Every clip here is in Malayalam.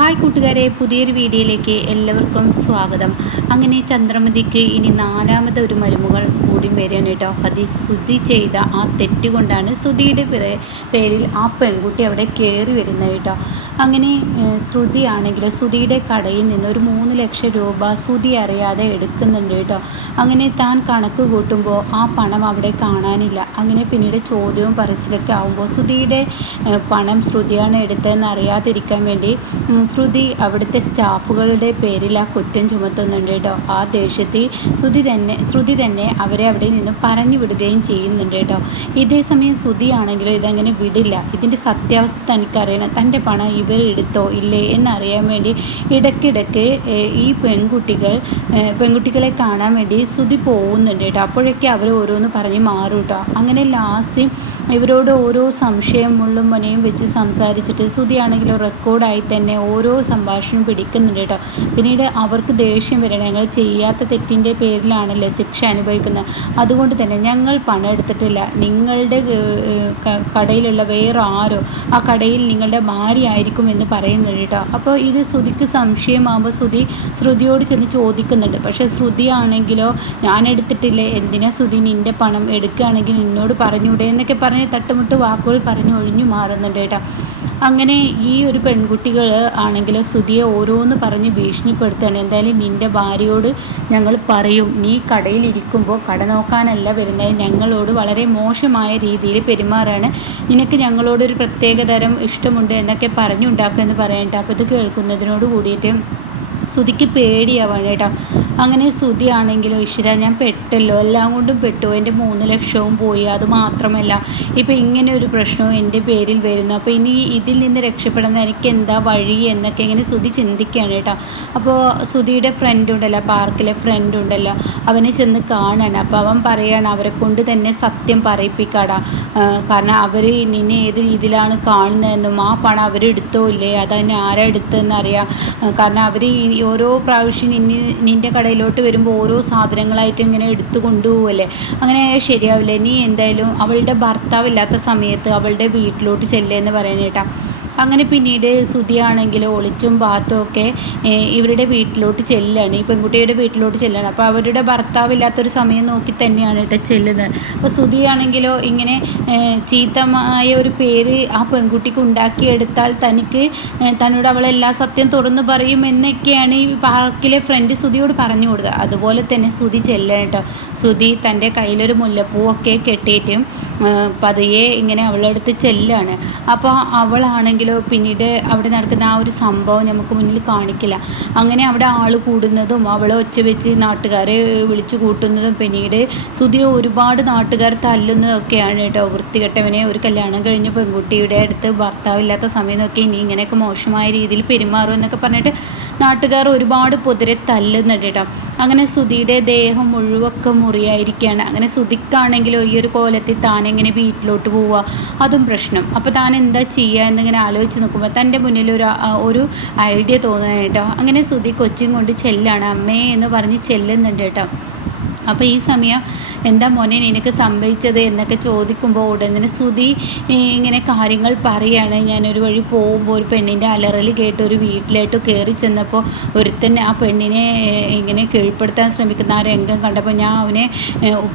ഹായ് കൂട്ടുകാരെ, പുതിയൊരു വീഡിയോയിലേക്ക് എല്ലാവർക്കും സ്വാഗതം. അങ്ങനെ ചന്ദ്രമതിക്ക് ഇനി നാലാമതൊരു മരുമകൾ കൂടി വരികയാണ് കേട്ടോ. അത് ശ്രുതി ചെയ്ത ആ തെറ്റുകൊണ്ടാണ് ശ്രുതിയുടെ പേരിൽ ആ പെൺകുട്ടി അവിടെ കയറി വരുന്നത് കേട്ടോ. അങ്ങനെ ശ്രുതി ആണെങ്കിൽ ശ്രുതിയുടെ കടയിൽ നിന്ന് ഒരു 3 ലക്ഷം രൂപ ശ്രുതി അറിയാതെ എടുക്കുന്നുണ്ട് കേട്ടോ. അങ്ങനെ താൻ കണക്ക് കൂട്ടുമ്പോൾ ആ പണം അവിടെ കാണാനില്ല. അങ്ങനെ പിന്നീട് ചോദ്യവും പറച്ചിലൊക്കെ ആകുമ്പോൾ ശ്രുതിയുടെ പണം ശ്രുതിയാണ് എടുത്തതെന്ന് അറിയാതിരിക്കാൻ വേണ്ടി ശ്രുതി അവിടുത്തെ സ്റ്റാഫുകളുടെ പേരിൽ ആ കുറ്റം ചുമത്തുന്നുണ്ട് കേട്ടോ. ആ ദേഷ്യത്തിൽ ശ്രുതി തന്നെ അവരെ അവിടെ നിന്ന് പറഞ്ഞു വിടുകയും ചെയ്യുന്നുണ്ട് കേട്ടോ. ഇതേ സമയം ശ്രുതി ആണെങ്കിലും ഇതങ്ങനെ വിടില്ല. ഇതിൻ്റെ സത്യാവസ്ഥ തനിക്കറിയണം. തൻ്റെ പണം ഇവർ എടുത്തോ ഇല്ലേ എന്നറിയാൻ വേണ്ടി ഇടയ്ക്കിടയ്ക്ക് ഈ പെൺകുട്ടികളെ കാണാൻ വേണ്ടി ശ്രുതി പോകുന്നുണ്ട് കേട്ടോ. അപ്പോഴൊക്കെ അവർ ഓരോന്ന് പറഞ്ഞ് മാറും കേട്ടോ. അങ്ങനെ ലാസ്റ്റ് ഇവരോട് ഓരോ സംശയം മുള്ളും മനയും വെച്ച് സംസാരിച്ചിട്ട് ശ്രുതി ആണെങ്കിലും റെക്കോർഡായി തന്നെ ഓരോ സംഭാഷണം പിടിക്കുന്നുണ്ട് കേട്ടോ. പിന്നീട് അവർക്ക് ദേഷ്യം വരണം. ഞങ്ങൾ ചെയ്യാത്ത തെറ്റിൻ്റെ പേരിലാണല്ലോ ശിക്ഷ അനുഭവിക്കുന്നത്. അതുകൊണ്ട് തന്നെ ഞങ്ങൾ പണം എടുത്തിട്ടില്ല. നിങ്ങളുടെ കടയിലുള്ള വേറെ ആരോ ആ കടയിൽ നിങ്ങളുടെ ഭാര്യ ആയിരിക്കും എന്ന് പറയുന്നുണ്ട് കേട്ടോ. അപ്പോൾ ഇത് ശ്രുതിക്ക് സംശയമാകുമ്പോൾ ശ്രുതിയോട് ചെന്ന് ചോദിക്കുന്നുണ്ട്. പക്ഷേ ശ്രുതി ആണെങ്കിലോ ഞാൻ എടുത്തിട്ടില്ലേ, എന്തിനാ ശ്രുതി നിൻ്റെ പണം എടുക്കുകയാണെങ്കിൽ നിന്നോട് പറഞ്ഞൂടെ എന്നൊക്കെ പറഞ്ഞ് തട്ടുമുട്ട് വാക്കുകൾ പറഞ്ഞ് ഒഴിഞ്ഞു മാറുന്നുണ്ട് കേട്ടോ. അങ്ങനെ ഈ ഒരു പെൺകുട്ടികൾ ആണെങ്കിലും ശ്രുതിയെ ഓരോന്ന് പറഞ്ഞ് ഭീഷണിപ്പെടുത്തുകയാണ്. എന്തായാലും നിൻ്റെ ഭാര്യയോട് ഞങ്ങൾ പറയും, നീ കടയിലിരിക്കുമ്പോൾ കട നോക്കാനല്ല വരുന്നത്, ഞങ്ങളോട് വളരെ മോശമായ രീതിയിൽ പെരുമാറാണ്, നിനക്ക് ഞങ്ങളോടൊരു പ്രത്യേകതരം ഇഷ്ടമുണ്ട് എന്നൊക്കെ പറഞ്ഞുണ്ടാക്കുമെന്ന് പറയട്ടെ. അപ്പോൾ ഇത് കേൾക്കുന്നതിനോട് കൂടിയിട്ട് ശ്രുതിക്ക് പേടിയാവാണ് കേട്ടോ. അങ്ങനെ ശ്രുതി ആണെങ്കിലോ ഈശ്വര ഞാൻ പെട്ടല്ലോ, എല്ലാം കൊണ്ടും പെട്ടു, എൻ്റെ 3 ലക്ഷവും പോയി. അതുമാത്രമല്ല ഇപ്പം ഇങ്ങനെ ഒരു പ്രശ്നവും എൻ്റെ പേരിൽ വരുന്നു. അപ്പോൾ ഇനി ഇതിൽ നിന്ന് രക്ഷപ്പെടുന്ന എനിക്ക് എന്താ വഴി എന്നൊക്കെ ഇങ്ങനെ ശ്രുതി ചിന്തിക്കുകയാണ് കേട്ടോ. അപ്പോൾ ശ്രുതിയുടെ ഫ്രണ്ട് ഉണ്ടല്ലോ, പാർക്കിലെ ഫ്രണ്ട് ഉണ്ടല്ലോ, അവനെ ചെന്ന് കാണാണ്. അപ്പോൾ അവൻ പറയുകയാണ് അവരെ കൊണ്ട് തന്നെ സത്യം പറയിപ്പിക്കാടാ, കാരണം അവർ നിന്നെ ഏത് രീതിയിലാണ് കാണുന്നതെന്നും ആ പണം അവരെടുത്തോ ഇല്ലേ, അതന്നെ ആരാ എടുത്തതെന്നറിയാം. കാരണം അവർ ഓരോ പ്രാവശ്യം നിൻ്റെ കടയിലോട്ട് വരുമ്പോൾ ഓരോ സാധനങ്ങളായിട്ട് ഇങ്ങനെ എടുത്തു കൊണ്ടുപോകുമല്ലേ, അങ്ങനെ ശരിയാവില്ലേ. നീ എന്തായാലും അവളുടെ ഭർത്താവില്ലാത്ത സമയത്ത് അവളുടെ വീട്ടിലോട്ട് ചെല്ലുമെന്ന് പറയണേട്ടാ. അങ്ങനെ പിന്നീട് ശ്രുതിയാണെങ്കിൽ ഒളിച്ചും പാത്തും ഒക്കെ ഇവരുടെ വീട്ടിലോട്ട് ചെല്ലുകയാണ്, ഈ പെൺകുട്ടിയുടെ വീട്ടിലോട്ട് ചെല്ലുകയാണ്. അപ്പോൾ അവരുടെ ഭർത്താവില്ലാത്തൊരു സമയം നോക്കി തന്നെയാണ് കേട്ടോ ചെല്ലുന്നത്. അപ്പോൾ ശ്രുതിയാണെങ്കിലോ ഇങ്ങനെ ചീത്തമായ ഒരു പേര് ആ പെൺകുട്ടിക്ക് ഉണ്ടാക്കിയെടുത്താൽ തനിക്ക് തന്നോട് അവളെല്ലാ സത്യം തുറന്നു പറയും എന്നൊക്കെയാണ് ഈ പാർക്കിലെ ഫ്രണ്ട് ശ്രുതിയോട് പറഞ്ഞു കൊടുത്തത്. അതുപോലെ തന്നെ ശ്രുതി ചെല്ലണം കേട്ടോ. ശ്രുതി തൻ്റെ കയ്യിലൊരു മുല്ലപ്പൂവൊക്കെ കെട്ടിയിട്ട് പതിയെ ഇങ്ങനെ അവളടുത്ത് ചെല്ലുകയാണ്. അപ്പോൾ അവളാണെങ്കിലും പിന്നീട് അവിടെ നടക്കുന്ന ആ ഒരു സംഭവം നമുക്ക് മുന്നിൽ കാണിക്കില്ല. അങ്ങനെ അവിടെ ആൾ കൂടുന്നതും അവളെ ഒച്ച വെച്ച് നാട്ടുകാരെ വിളിച്ചു കൂട്ടുന്നതും പിന്നീട് ശ്രുതിയെ ഒരുപാട് നാട്ടുകാർ തല്ലുന്നതൊക്കെയാണ് കേട്ടോ. വൃത്തികെട്ടവനെ, ഒരു കല്യാണം കഴിഞ്ഞ പെൺകുട്ടിയുടെ അടുത്ത് ഭർത്താവില്ലാത്ത സമയം നോക്കി ഇനി ഇങ്ങനെയൊക്കെ മോശമായ രീതിയിൽ പെരുമാറും എന്നൊക്കെ പറഞ്ഞിട്ട് നാട്ടുകാർ ഒരുപാട് പൊതുരെ തല്ലുന്നുണ്ട് കേട്ടോ. അങ്ങനെ ശ്രുതിയുടെ ദേഹം മുഴുവൊക്കെ മുറിയായിരിക്കുകയാണ്. അങ്ങനെ ശ്രുതിക്കാണെങ്കിലോ ഈ ഒരു കോലത്തിൽ താനെങ്ങനെ വീട്ടിലോട്ട് പോവുക, അതും പ്രശ്നം. അപ്പോൾ താൻ എന്താ ചെയ്യുക എന്നിങ്ങനെ ആലോചിച്ച് നിൽക്കുമ്പോൾ തൻ്റെ മുന്നിൽ ഒരു ഐഡിയ തോന്നുന്നത് കേട്ടോ. അങ്ങനെ ശ്രുതി കൊച്ചും കൊണ്ട് ചെല്ലാണ്, അമ്മേ എന്ന് പറഞ്ഞ് ചെല്ലുന്നുണ്ട് കേട്ടോ. അപ്പോൾ ഈ സമയം എന്താ മോനെ നിനക്ക് സംഭവിച്ചത് എന്നൊക്കെ ചോദിക്കുമ്പോൾ ഉടനെ ശ്രുതി ഇങ്ങനെ കാര്യങ്ങൾ പറയുകയാണ്. ഞാനൊരു വഴി പോകുമ്പോൾ ഒരു പെണ്ണിൻ്റെ അലറൽ കേട്ട് ഒരു വീട്ടിലോട്ട് കയറി ചെന്നപ്പോൾ ഒരുത്തൻ ആ പെണ്ണിനെ ഇങ്ങനെ കീഴ്പ്പെടുത്താൻ ശ്രമിക്കുന്ന ആ രംഗം കണ്ടപ്പോൾ ഞാൻ അവനെ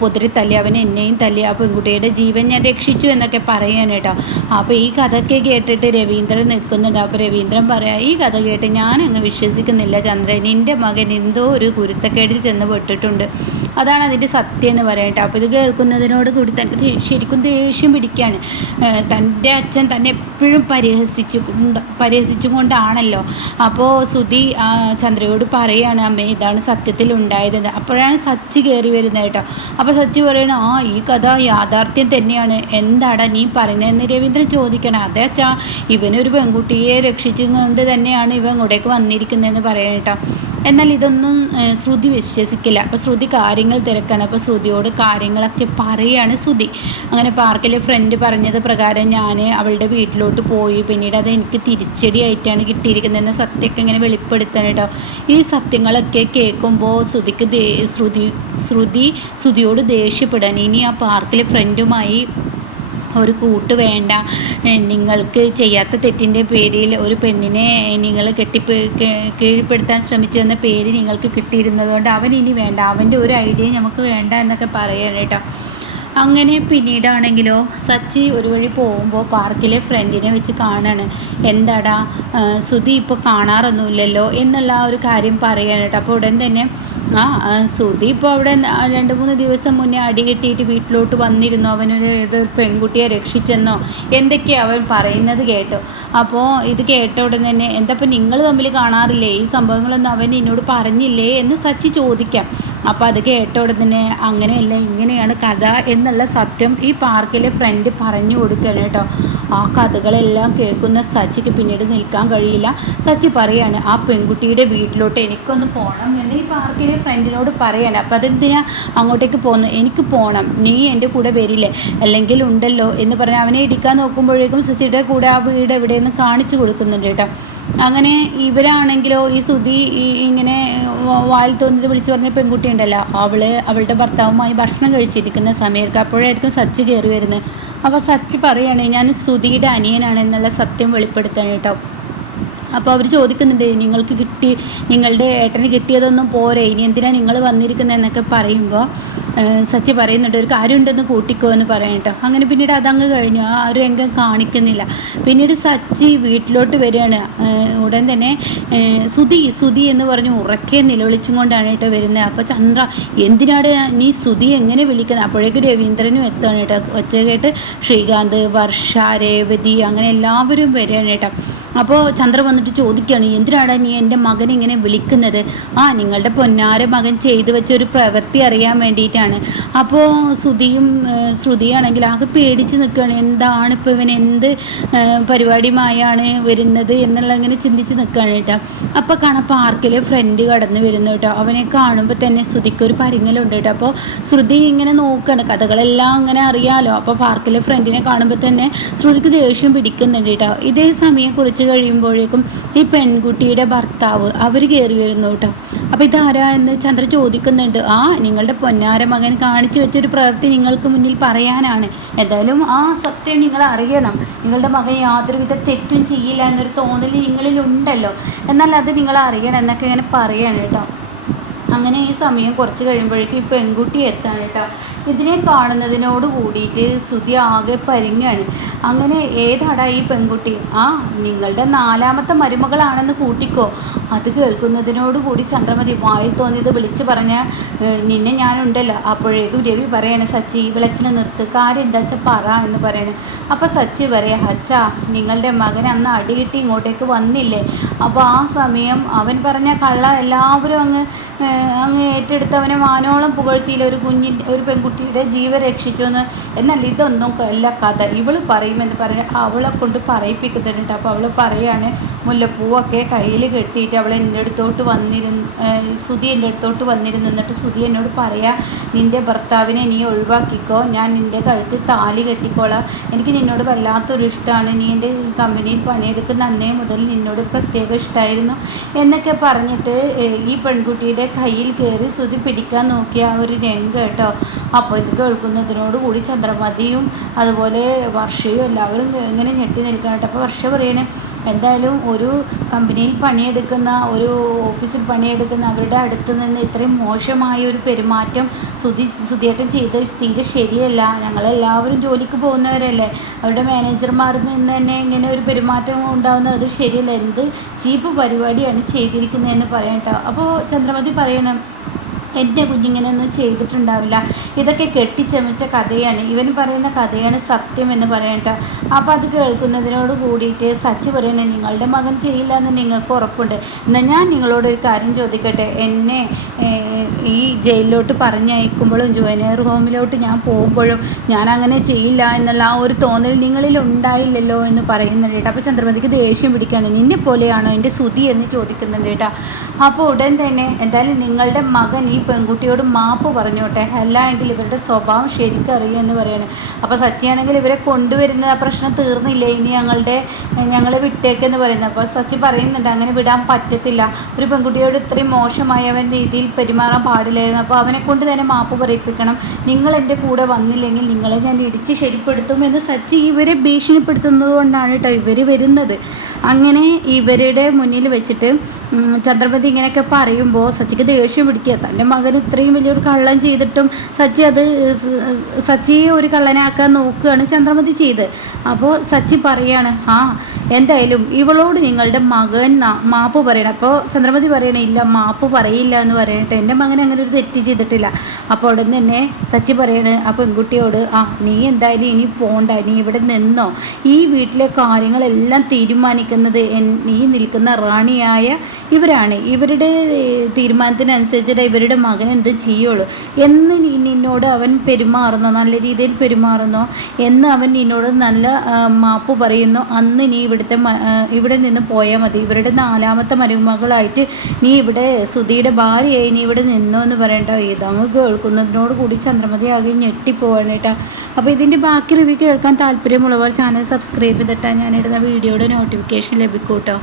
പൊതിരി തല്ലി, അവൻ എന്നെയും തല്ലി, ആ പെൺകുട്ടിയുടെ ജീവൻ ഞാൻ രക്ഷിച്ചു എന്നൊക്കെ പറയാൻ കേട്ടോ. അപ്പോൾ ഈ കഥയൊക്കെ കേട്ടിട്ട് രവീന്ദ്രൻ നിൽക്കുന്നുണ്ട്. അപ്പോൾ രവീന്ദ്രൻ പറയാം, ഈ കഥ കേട്ട് ഞാൻ അങ്ങ് വിശ്വസിക്കുന്നില്ല ചന്ദ്രൻ, നിൻ്റെ മകൻ എന്തോ ഒരു കുരുത്തക്കേടിൽ ചെന്ന് പെട്ടിട്ടുണ്ട്, അതാണ് അതിൻ്റെ സത്യം എന്ന് പറയട്ടെ. അപ്പോൾ ഇത് കേൾക്കുന്നതിനോട് കൂടി തനിക്ക് ശരിക്കും ദേഷ്യം പിടിക്കുകയാണ്. തൻ്റെ അച്ഛൻ തന്നെ എപ്പോഴും പരിഹസിച്ചുകൊണ്ടാണല്ലോ. അപ്പോൾ ശ്രുതി ചന്ദ്രയോട് പറയുകയാണ്, അമ്മേ ഇതാണ് സത്യത്തിൽ ഉണ്ടായത്. അപ്പോഴാണ് സച്ചി കയറി വരുന്നത് കേട്ടോ. അപ്പോൾ സച്ചി പറയണം, ഈ കഥ യാഥാർത്ഥ്യം തന്നെയാണ്, എന്താടാ നീ പറയുന്നതെന്ന് രവീന്ദ്രൻ ചോദിക്കണം. അതെ അച്ഛാ, ഇവനൊരു പെൺകുട്ടിയെ രക്ഷിച്ചുകൊണ്ട് തന്നെയാണ് ഇവൻ ഇങ്ങോട്ടേക്ക് വന്നിരിക്കുന്നതെന്ന് പറയണം കേട്ടോ. എന്നാൽ ഇതൊന്നും ശ്രുതി വിശ്വസിക്കില്ല. അപ്പോൾ ശ്രുതി കാര്യങ്ങൾ തിരക്കാണ്. അപ്പോൾ ശ്രുതിയോട് കാര്യങ്ങളൊക്കെ പറയുകയാണ് ശ്രുതി. അങ്ങനെ പാർക്കിലെ ഫ്രണ്ട് പറഞ്ഞത് പ്രകാരം ഞാൻ അവളുടെ വീട്ടിലോട്ട് പോയി, പിന്നീട് അത് എനിക്ക് തിരിച്ചടിയായിട്ടാണ് കിട്ടിയിരിക്കുന്നതെന്ന് സത്യമൊക്കെ ഇങ്ങനെ വെളിപ്പെടുത്തണം കേട്ടോ. ഈ സത്യങ്ങളൊക്കെ കേൾക്കുമ്പോൾ ശ്രുതിയോട് ദേഷ്യപ്പെടാൻ, ഇനി ആ പാർക്കിലെ ഫ്രണ്ടുമായി ഒരു കൂട്ട് വേണ്ട. നിങ്ങൾക്ക് ചെയ്യാത്ത തെറ്റിൻ്റെ പേരിൽ ഒരു പെണ്ണിനെ നിങ്ങൾ കീഴ്പ്പെടുത്താൻ ശ്രമിച്ചു എന്ന പേര് നിങ്ങൾക്ക് കിട്ടിയിരുന്നതുകൊണ്ട് അവൻ ഇനി വേണ്ട, അവൻ്റെ ഒരു ഐഡിയ നമുക്ക് വേണ്ട എന്നൊക്കെ പറയാൻ കേട്ടോ. അങ്ങനെ പിന്നീടാണെങ്കിലോ സച്ചി ഒരു വഴി പോകുമ്പോൾ പാർക്കിലെ ഫ്രണ്ടിനെ വെച്ച് കാണാണ്. എന്താടാ സുധി ഇപ്പോൾ കാണാറൊന്നുമില്ലല്ലോ എന്നുള്ള ആ ഒരു കാര്യം പറയാൻ കേട്ടോ. അപ്പോൾ ഉടൻ തന്നെ സുധി ഇപ്പോൾ അവിടെ 2-3 ദിവസം മുന്നേ അടി കിട്ടിയിട്ട് വീട്ടിലോട്ട് വന്നിരുന്നു, അവനൊരു പെൺകുട്ടിയെ രക്ഷിച്ചെന്നോ എന്തൊക്കെയാണ് അവൻ പറയുന്നത് കേട്ടു. അപ്പോൾ ഇത് കേട്ട ഉടൻ തന്നെ എന്താ നിങ്ങൾ തമ്മിൽ കാണാറില്ലേ, ഈ സംഭവങ്ങളൊന്നും അവൻ എന്നോട് പറഞ്ഞില്ലേ എന്ന് സച്ചി ചോദിക്കാം. അപ്പോൾ അത് കേട്ട ഉടൻ തന്നെ അങ്ങനെയല്ല ഇങ്ങനെയാണ് കഥ എന്നുള്ള സത്യം ഈ പാർക്കിലെ ഫ്രണ്ട് പറഞ്ഞു കൊടുക്കണം കേട്ടോ. ആ കഥകളെല്ലാം കേൾക്കുന്ന സച്ചിക്ക് പിന്നീട് നിൽക്കാൻ കഴിയില്ല. സച്ചി പറയാണ് ആ പെൺകുട്ടിയുടെ വീട്ടിലോട്ട് എനിക്കൊന്ന് പോകണം എന്ന് ഈ പാർക്കിലെ ഫ്രണ്ടിനോട് പറയാണ്. അപ്പോൾ അതെന്തിനാ അങ്ങോട്ടേക്ക് പോകുന്നു, എനിക്ക് പോകണം, നീ എൻ്റെ കൂടെ വരില്ലേ, അല്ലെങ്കിൽ ഉണ്ടല്ലോ എന്ന് പറഞ്ഞ് അവനെ ഇടിക്കാൻ നോക്കുമ്പോഴേക്കും സച്ചിയുടെ കൂടെ ആ വീട് എവിടെയെന്ന് കാണിച്ചു കൊടുക്കുന്നുണ്ട് കേട്ടോ. അങ്ങനെ ഇവരാണെങ്കിലോ ഈ സുധി ഇങ്ങനെ വായിൽ തോന്നിയത് വിളിച്ചു പറഞ്ഞ പെൺകുട്ടി ഉണ്ടല്ലോ, അവളുടെ ഭർത്താവുമായി ഭക്ഷണം കഴിച്ചിരിക്കുന്ന സമയത്ത് അപ്പോഴായിരിക്കും സച്ചി കയറി വരുന്നത്. അപ്പോൾ സച്ചി പറയുകയാണെങ്കിൽ ഞാൻ സുധിയുടെ അനിയനാണ് എന്നുള്ള സത്യം വെളിപ്പെടുത്താൻ കേട്ടോ. അപ്പോൾ അവർ ചോദിക്കുന്നുണ്ട് നിങ്ങളുടെ ഏട്ടന് കിട്ടിയതൊന്നും പോരെ, ഇനി എന്തിനാണ് നിങ്ങൾ വന്നിരിക്കുന്നത് എന്നൊക്കെ പറയുമ്പോൾ സച്ചി പറയുന്നുണ്ട് ഒരു കാര്യമുണ്ടെന്ന് കൂട്ടിക്കോ എന്ന് പറയാം കേട്ടോ. അങ്ങനെ പിന്നീട് അതങ്ങ് കഴിഞ്ഞു, ആ ഒരു രംഗം കാണിക്കുന്നില്ല. പിന്നീട് സച്ചി വീട്ടിലോട്ട് വരികയാണ്. ഉടൻ തന്നെ സുധി എന്ന് പറഞ്ഞ് ഉറക്കെ നിലവിളിച്ചും കൊണ്ടാണ് കേട്ടോ വരുന്നത്. അപ്പോൾ ചന്ദ്ര എന്തിനാണ് നീ സുധി എങ്ങനെ വിളിക്കുന്നത്, അപ്പോഴേക്കും രവീന്ദ്രനും എത്തുകയാണ് കേട്ടോ. ഒച്ച കേട്ട് ശ്രീകാന്ത്, വർഷ, രേവതി അങ്ങനെ എല്ലാവരും വരികയാണ് കേട്ടോ. അപ്പോൾ ചന്ദ്ര വന്നിട്ട് ചോദിക്കുകയാണ് എന്തിനാണ് നീ എൻ്റെ മകൻ ഇങ്ങനെ വിളിക്കുന്നത്, നിങ്ങളുടെ പൊന്നാര മകൻ ചെയ്തു വെച്ച ഒരു പ്രവൃത്തി അറിയാൻ വേണ്ടിയിട്ടാണ്. അപ്പോൾ ശ്രുതിയാണെങ്കിൽ ആകെ പേടിച്ച് നിൽക്കുകയാണ്, എന്താണ് ഇപ്പോൾ ഇവൻ എന്ത് പരിപാടിയുമായാണ് വരുന്നത് എന്നുള്ള ഇങ്ങനെ ചിന്തിച്ച് നിൽക്കുകയാണ് കേട്ടോ. അപ്പോൾ കാണാം പാർക്കിലെ ഫ്രണ്ട് കടന്ന് വരുന്നു കേട്ടോ. അവനെ കാണുമ്പോൾ തന്നെ ശ്രുതിക്ക് ഒരു പരിങ്ങലുണ്ട് കേട്ടോ. അപ്പോൾ ശ്രുതി ഇങ്ങനെ നോക്കുകയാണ്, കഥകളെല്ലാം അങ്ങനെ അറിയാലോ. അപ്പോൾ പാർക്കിലെ ഫ്രണ്ടിനെ കാണുമ്പോൾ തന്നെ ശ്രുതിക്ക് ദേഷ്യം പിടിക്കുന്നുണ്ട് കേട്ടോ. ഇതേ സമയം കുറച്ച് കഴിയുമ്പോഴേക്കും ഈ പെൺകുട്ടിയുടെ ഭർത്താവ് അവർ കയറി വരുന്നു കേട്ടോ. അപ്പോൾ ഇതാരാ എന്ന് ചന്ദ്ര ചോദിക്കുന്നുണ്ട്. നിങ്ങളുടെ പൊന്നാര മകൻ കാണിച്ചു വെച്ചൊരു പ്രവൃത്തി നിങ്ങൾക്ക് മുന്നിൽ പറയാനാണ്. എന്തായാലും ആ സത്യം നിങ്ങൾ അറിയണം, നിങ്ങളുടെ മകൻ യാതൊരുവിധ തെറ്റും ചെയ്യില്ല എന്നൊരു തോന്നൽ നിങ്ങളിലുണ്ടല്ലോ, എന്നാൽ അത് നിങ്ങൾ അറിയണം എന്നൊക്കെ ഇങ്ങനെ പറയാണ് കേട്ടോ. അങ്ങനെ ഈ സമയം കുറച്ച് കഴിയുമ്പോഴേക്കും ഈ പെൺകുട്ടി എത്താണ് കേട്ടോ. ഇതിനെ കാണുന്നതിനോട് കൂടിയിട്ട് സുധി ആകെ പരിങ്ങാണ്. അങ്ങനെ ഏതാടാ ഈ പെൺകുട്ടി, നിങ്ങളുടെ 4ാമത്തെ മരുമകളാണെന്ന് കൂട്ടിക്കോ. അത് കേൾക്കുന്നതിനോട് കൂടി ചന്ദ്രമതി വായിൽ തോന്നിയത് വിളിച്ച് പറഞ്ഞ നിന്നെ ഞാനുണ്ടല്ലോ. അപ്പോഴേക്കും രവി പറയണേ സച്ചി വിളച്ചിനെ നിർത്ത്, കാര്യം എന്താ വെച്ചാൽ പറ എന്ന് പറയണേ. അപ്പോൾ സച്ചി പറയാ അച്ഛാ നിങ്ങളുടെ മകൻ അന്ന് അടി കിട്ടി ഇങ്ങോട്ടേക്ക് വന്നില്ലേ, അപ്പോൾ ആ സമയം അവൻ പറഞ്ഞ കള്ള എല്ലാവരും അങ്ങ് ഏറ്റെടുത്ത് അവനെ വാനോളം പുകഴ്ത്തിയില്ല, ഒരു പെൺകുട്ടിയുടെ ജീവൻ രക്ഷിച്ചു എന്നാൽ ഇതൊന്നും അല്ല കഥ, ഇവൾ പറയുമെന്ന് പറഞ്ഞ് അവളെ കൊണ്ട് പറയിപ്പിക്കുന്നുണ്ട്. അപ്പോൾ അവൾ പറയാണ് മുല്ലപ്പൂവൊക്കെ കയ്യിൽ കെട്ടിയിട്ട് അവൾ എൻ്റെ അടുത്തോട്ട് സുധി എൻ്റെ അടുത്തോട്ട് വന്നിരുന്നു. എന്നിട്ട് സുധി എന്നോട് പറയാ നിൻ്റെ ഭർത്താവിനെ നീ ഒഴിവാക്കിക്കോ, ഞാൻ നിൻ്റെ കഴുത്തിൽ താലി കെട്ടിക്കോളാം, എനിക്ക് നിന്നോട് വല്ലാത്തൊരു ഇഷ്ടമാണ്, നീ എൻ്റെ കമ്പനിയിൽ പണിയെടുക്കുന്ന അന്നേ മുതൽ നിന്നോട് പ്രത്യേക ഇഷ്ടമായിരുന്നു എന്നൊക്കെ പറഞ്ഞിട്ട് ഈ പെൺകുട്ടിയുടെ കയ്യിൽ കയറി സുധി പിടിക്കാൻ നോക്കിയ ആ ഒരു രംഗം കേട്ടോ. അപ്പോൾ ഇത് കേൾക്കുന്നതിനോട് കൂടി ചന്ദ്രമതിയും അതുപോലെ വർഷയും എല്ലാവരും ഇങ്ങനെ ഞെട്ടി നിൽക്കണം കേട്ടോ. അപ്പോൾ വർഷ പറയണേ എന്തായാലും ഒരു കമ്പനിയിൽ പണിയെടുക്കുന്ന, ഒരു ഓഫീസിൽ പണിയെടുക്കുന്ന അവരുടെ അടുത്ത് നിന്ന് ഇത്രയും മോശമായ ഒരു പെരുമാറ്റം സുധിയേട്ടൻ ചെയ്ത് തീരെ ശരിയല്ല. ഞങ്ങളെല്ലാവരും ജോലിക്ക് പോകുന്നവരല്ലേ, അവരുടെ മാനേജർമാരിൽ നിന്ന് തന്നെ ഇങ്ങനെ ഒരു പെരുമാറ്റം ഉണ്ടാകുന്നത് അത് ശരിയല്ല, എന്ത് ചീപ്പ് പരിപാടിയാണ് ചെയ്തിരിക്കുന്നതെന്ന് പറയാം കേട്ടോ. അപ്പോൾ ചന്ദ്രമതി പറയണം എൻ്റെ കുഞ്ഞിങ്ങനെയൊന്നും ചെയ്തിട്ടുണ്ടാവില്ല, ഇതൊക്കെ കെട്ടിച്ചമച്ച കഥയാണ്, ഇവൻ പറയുന്ന കഥയാണ് സത്യം എന്ന് പറയട്ടോ. അപ്പോൾ അത് കേൾക്കുന്നതിനോട് കൂടിയിട്ട് സച്ചി പറയണേ നിങ്ങളുടെ മകൻ ചെയ്യില്ല എന്ന് നിങ്ങൾക്ക് ഉറപ്പുണ്ട്, എന്നാൽ ഞാൻ നിങ്ങളോട് ഒരു കാര്യം ചോദിക്കട്ടെ, എന്നെ ഈ ജയിലിലോട്ട് പറഞ്ഞയക്കുമ്പോഴും ജുവനൈർ ഹോമിലോട്ട് ഞാൻ പോകുമ്പോഴും ഞാൻ അങ്ങനെ ചെയ്യില്ല എന്നുള്ള ആ ഒരു തോന്നൽ നിങ്ങളിൽ ഉണ്ടായില്ലല്ലോ എന്ന് പറയുന്നുണ്ട് കേട്ടോ. അപ്പോൾ ചന്ദ്രമതിക്ക് ദേഷ്യം പിടിക്കുകയാണ്, നിന്നെ പോലെയാണോ എൻ്റെ സുധി എന്ന് ചോദിക്കുന്നുണ്ട് കേട്ടോ. അപ്പോൾ ഉടൻ തന്നെ എന്തായാലും നിങ്ങളുടെ മകൻ ഈ പെൺകുട്ടിയോട് മാപ്പ് പറഞ്ഞോട്ടെ, അല്ല എങ്കിൽ ഇവരുടെ സ്വഭാവം ശരിക്കറിയുക എന്ന് പറയാണ്. അപ്പോൾ സച്ചിയാണെങ്കിൽ ഇവരെ കൊണ്ടുവരുന്നത് ആ പ്രശ്നം തീർന്നില്ലേ, ഇനി ഞങ്ങളെ വിട്ടേക്കെന്ന് പറയുന്നത്. അപ്പോൾ സച്ചി പറയുന്നുണ്ട് അങ്ങനെ വിടാൻ പറ്റത്തില്ല, ഒരു പെൺകുട്ടിയോട് ഇത്രയും മോശമായ അവൻ രീതിയിൽ പെരുമാറാൻ പാടില്ലായിരുന്നു, അപ്പോൾ അവനെ കൊണ്ട് തന്നെ മാപ്പ് പറയിപ്പിക്കണം, നിങ്ങൾ എൻ്റെ കൂടെ വന്നില്ലെങ്കിൽ നിങ്ങളെ ഞാൻ ഇടിച്ച് ശരിപ്പെടുത്തുമെന്ന് സച്ചി ഇവരെ ഭീഷണിപ്പെടുത്തുന്നത് കൊണ്ടാണ് കേട്ടോ ഇവർ വരുന്നത്. അങ്ങനെ ഇവരുടെ മുന്നിൽ വെച്ചിട്ട് ചന്ദ്രമതി ഇങ്ങനെയൊക്കെ പറയുമ്പോൾ സച്ചിക്ക് ദേഷ്യം പിടിക്കുക. തൻ്റെ മകൻ ഇത്രയും വലിയൊരു കള്ളം ചെയ്തിട്ടും സച്ചിയെ ഒരു കള്ളനാക്കാൻ നോക്കുകയാണ് ചന്ദ്രമതി ചെയ്ത്. അപ്പോൾ സച്ചി പറയാണ്, എന്തായാലും ഇവളോട് നിങ്ങളുടെ മകൻ മാപ്പ് പറയണം. അപ്പോൾ ചന്ദ്രമതി പറയണേ, ഇല്ല മാപ്പ് പറയില്ല എന്ന് പറയട്ടെ, എൻ്റെ മകൻ അങ്ങനെ ഒരു തെറ്റ് ചെയ്തിട്ടില്ല. അപ്പോൾ ഉടൻ തന്നെ സച്ചി പറയാണ് ആ പെൺകുട്ടിയോട്, നീ എന്തായാലും ഇനി പോണ്ട, നീ ഇവിടെ നിന്നോ, ഈ വീട്ടിലെ കാര്യങ്ങളെല്ലാം തീരുമാനിക്കുന്നത് നീ നിൽക്കുന്ന റാണിയായ ഇവരാണ്, ഇവരുടെ തീരുമാനത്തിനനുസരിച്ചിട്ട് ഇവരുടെ മകൻ എന്ത് ചെയ്യുള്ളൂ എന്ന് നിന്നോട് അവൻ പെരുമാറുന്നോ, നല്ല രീതിയിൽ പെരുമാറുന്നോ എന്ന് അവൻ നിന്നോട് നല്ല മാപ്പ് പറയുന്നു, അന്ന് നീ ഇവിടെ നിന്ന് പോയാൽ മതി, ഇവരുടെ 4ാമത്തെ മരുമകളായിട്ട് നീ ഇവിടെ സുധിയുടെ ഭാര്യയായി നീ ഇവിടെ നിന്നോ എന്ന് പറയണ്ട. ഇതങ്ങ് കേൾക്കുന്നതിനോട് കൂടി ചന്ദ്രമതി ആകെ ഞെട്ടിപ്പോവാണ് കേട്ടോ. അപ്പോൾ ഇതിൻ്റെ ബാക്കി റിവ്യൂ കേൾക്കാൻ താല്പര്യമുള്ളവർ ചാനൽ സബ്സ്ക്രൈബ് ചെയ്തിട്ടാൽ ഞാനിടുന്ന വീഡിയോയുടെ നോട്ടിഫിക്കേഷൻ ലഭിക്കും കേട്ടോ.